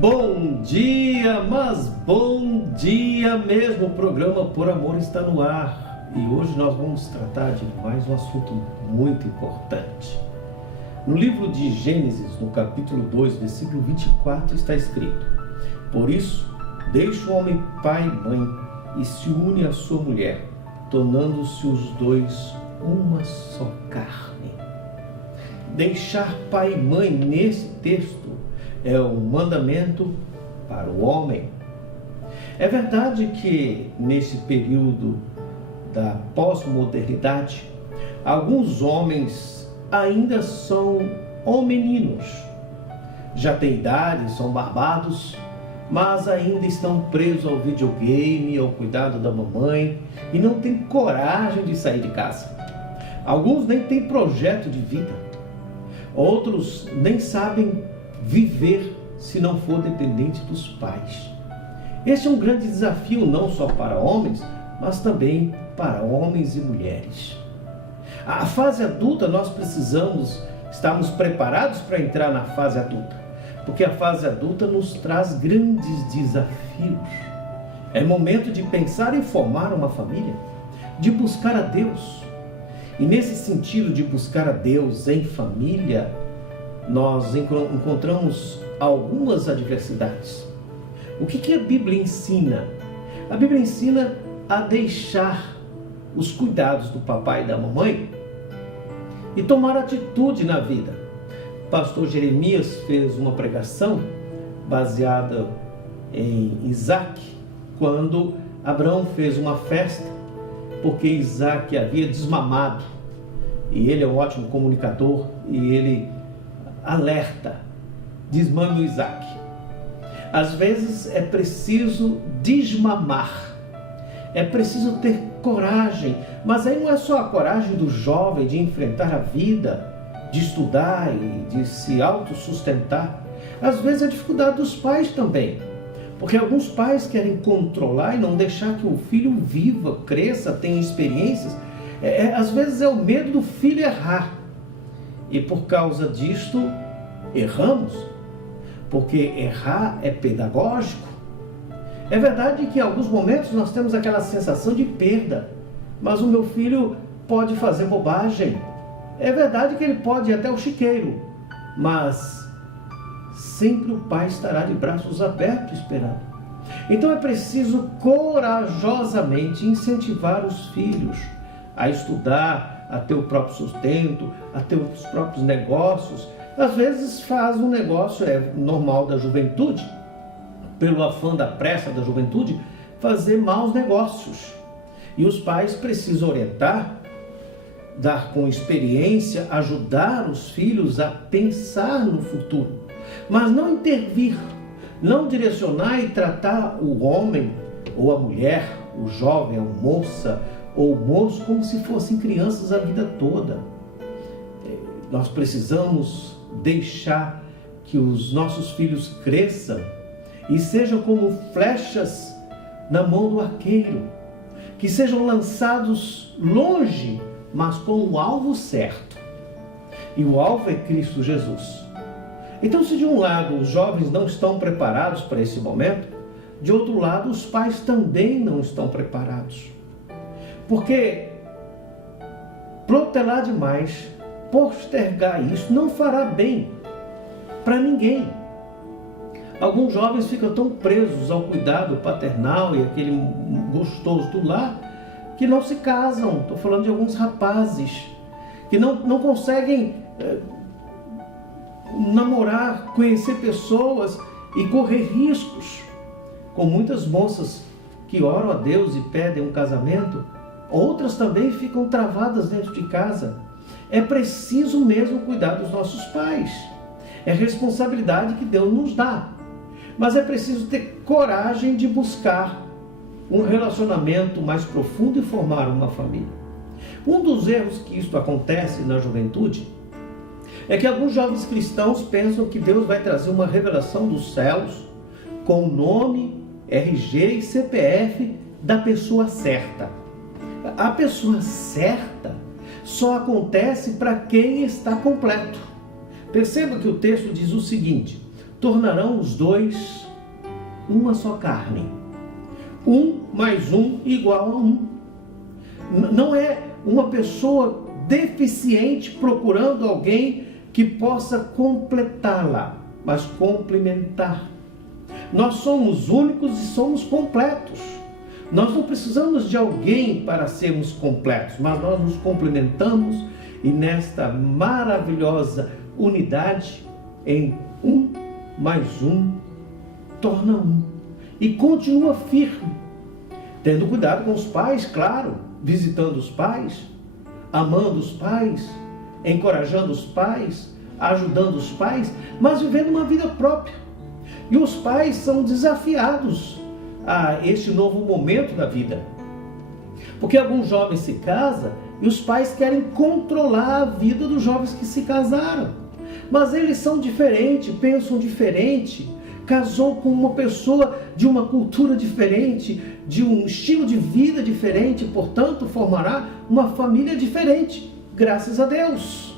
Bom dia, mas bom dia mesmo. O programa Por Amor está no ar. E hoje nós vamos tratar de mais um assunto muito importante. No livro de Gênesis, no capítulo 2, versículo 24, está escrito: Por isso, deixa o homem pai e mãe e se une à sua mulher, tornando-se os dois uma só carne. Deixar pai e mãe nesse texto é um mandamento para o homem. É verdade que nesse período da pós-modernidade, alguns homens ainda são homeninos. Já têm idade, são barbados, mas ainda estão presos ao videogame, ao cuidado da mamãe e não têm coragem de sair de casa. Alguns nem têm projeto de vida. Outros nem sabem viver se não for dependente dos pais. Este é um grande desafio não só para homens, mas também para homens e mulheres. A fase adulta, nós estamos preparados para entrar na fase adulta, porque a fase adulta nos traz grandes desafios. É momento de pensar em formar uma família, de buscar a Deus. E nesse sentido de buscar a Deus em família, nós encontramos algumas adversidades. O que a Bíblia ensina? A Bíblia ensina a deixar os cuidados do papai e da mamãe e tomar atitude na vida. O pastor Jeremias fez uma pregação baseada em Isaac, quando Abraão fez uma festa, porque Isaac havia desmamado. E ele é um ótimo comunicador e ele alerta: desmame o Isaac. Às vezes é preciso desmamar, é preciso ter coragem, mas aí não é só a coragem do jovem de enfrentar a vida, de estudar e de se autossustentar. Às vezes é a dificuldade dos pais também, porque alguns pais querem controlar e não deixar que o filho viva, cresça, tenha experiências. Às vezes é o medo do filho errar. E por causa disto, erramos, porque errar é pedagógico. É verdade que em alguns momentos nós temos aquela sensação de perda, mas o meu filho pode fazer bobagem. É verdade que ele pode ir até o chiqueiro, mas sempre o pai estará de braços abertos esperando. Então é preciso corajosamente incentivar os filhos a estudar, a ter o próprio sustento, a ter os próprios negócios. Às vezes faz um negócio, é normal da juventude, pelo afã da pressa da juventude, fazer maus negócios. E os pais precisam orientar, dar com experiência, ajudar os filhos a pensar no futuro, mas não intervir, não direcionar e tratar o homem ou a mulher, o jovem, a moça ou o moço como se fossem crianças a vida toda. Nós precisamos deixar que os nossos filhos cresçam e sejam como flechas na mão do arqueiro, que sejam lançados longe, mas com o alvo certo. E o alvo é Cristo Jesus. Então, se de um lado os jovens não estão preparados para esse momento, de outro lado os pais também não estão preparados. Porque protelar demais, postergar isso, não fará bem para ninguém. Alguns jovens ficam tão presos ao cuidado paternal e aquele gostoso do lar, que não se casam. Estou falando de alguns rapazes que não conseguem namorar, conhecer pessoas e correr riscos. Com muitas moças que oram a Deus e pedem um casamento, outras também ficam travadas dentro de casa. É preciso mesmo cuidar dos nossos pais. É responsabilidade que Deus nos dá. Mas é preciso ter coragem de buscar um relacionamento mais profundo e formar uma família. Um dos erros que isto acontece na juventude é que alguns jovens cristãos pensam que Deus vai trazer uma revelação dos céus com o nome, RG e CPF da pessoa certa. A pessoa certa só acontece para quem está completo. Perceba que o texto diz o seguinte: tornarão os dois uma só carne. 1 mais 1 igual a 1. Não é uma pessoa deficiente procurando alguém que possa completá-la, mas complementar. Nós somos únicos e somos completos. Nós não precisamos de alguém para sermos completos, mas nós nos complementamos e nesta maravilhosa unidade, em 1 mais 1 torna 1. E continua firme, tendo cuidado com os pais, claro, visitando os pais, amando os pais, encorajando os pais, ajudando os pais, mas vivendo uma vida própria. E os pais são desafiados a este novo momento da vida. Porque alguns jovens se casam e os pais querem controlar a vida dos jovens que se casaram. Mas eles são diferentes, pensam diferente, casou com uma pessoa de uma cultura diferente, de um estilo de vida diferente, portanto formará uma família diferente, graças a Deus.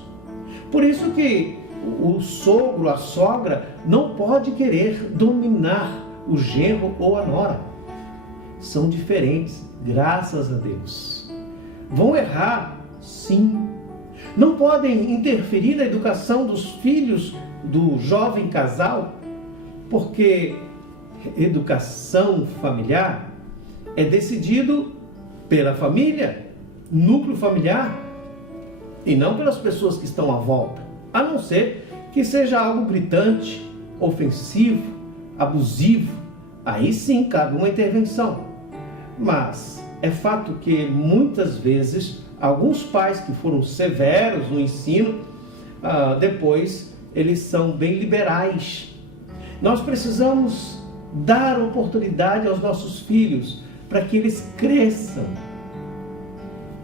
Por isso que o sogro, a sogra, não pode querer dominar o genro ou a nora. São diferentes, graças a Deus. Vão errar, sim. Não podem interferir na educação dos filhos do jovem casal, porque educação familiar é decidido pela família, núcleo familiar, e não pelas pessoas que estão à volta, a não ser que seja algo gritante, ofensivo, abusivo. Aí sim cabe uma intervenção. Mas é fato que muitas vezes alguns pais que foram severos no ensino, depois eles são bem liberais. Nós precisamos dar oportunidade aos nossos filhos para que eles cresçam.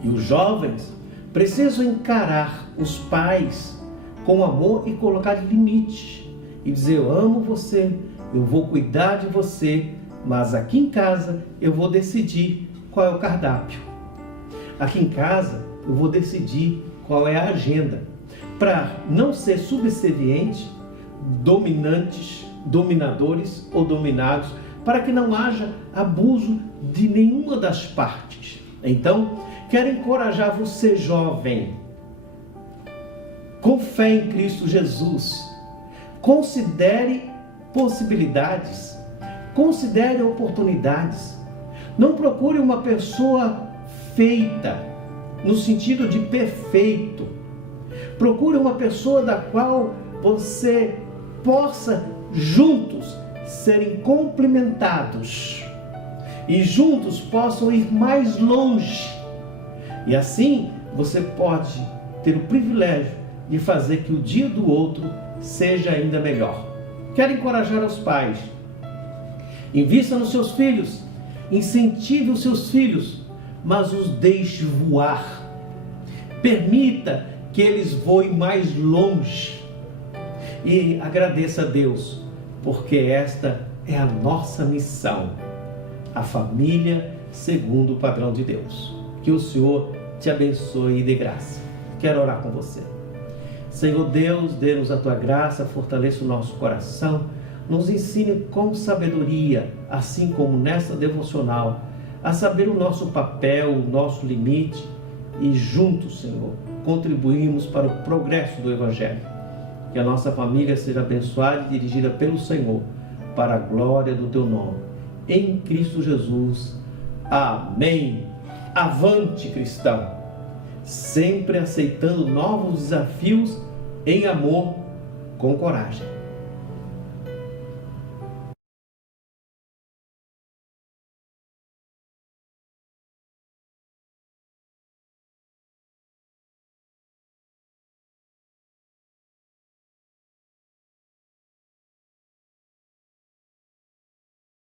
E os jovens precisam encarar os pais com amor e colocar limite. E dizer, eu amo você, eu vou cuidar de você, mas aqui em casa eu vou decidir qual é o cardápio. Aqui em casa eu vou decidir qual é a agenda. Para não ser subserviente, dominantes, dominadores ou dominados, para que não haja abuso de nenhuma das partes. Então, quero encorajar você, jovem, com fé em Cristo Jesus. Considere possibilidades, considere oportunidades. Não procure uma pessoa feita, no sentido de perfeito. Procure uma pessoa da qual você possa juntos serem complementados e juntos possam ir mais longe. E assim você pode ter o privilégio de fazer que o dia do outro seja ainda melhor. Quero encorajar os pais. Invista nos seus filhos, incentive os seus filhos, mas os deixe voar. Permita que eles voem mais longe. E agradeça a Deus, porque esta é a nossa missão, a família segundo o padrão de Deus. Que o Senhor te abençoe e dê graça. Quero orar com você. Senhor Deus, dê-nos a tua graça, fortaleça o nosso coração, nos ensine com sabedoria, assim como nessa devocional, a saber o nosso papel, o nosso limite e juntos, Senhor, contribuirmos para o progresso do Evangelho. Que a nossa família seja abençoada e dirigida pelo Senhor, para a glória do teu nome. Em Cristo Jesus. Amém. Avante, cristão! Sempre aceitando novos desafios em amor, com coragem.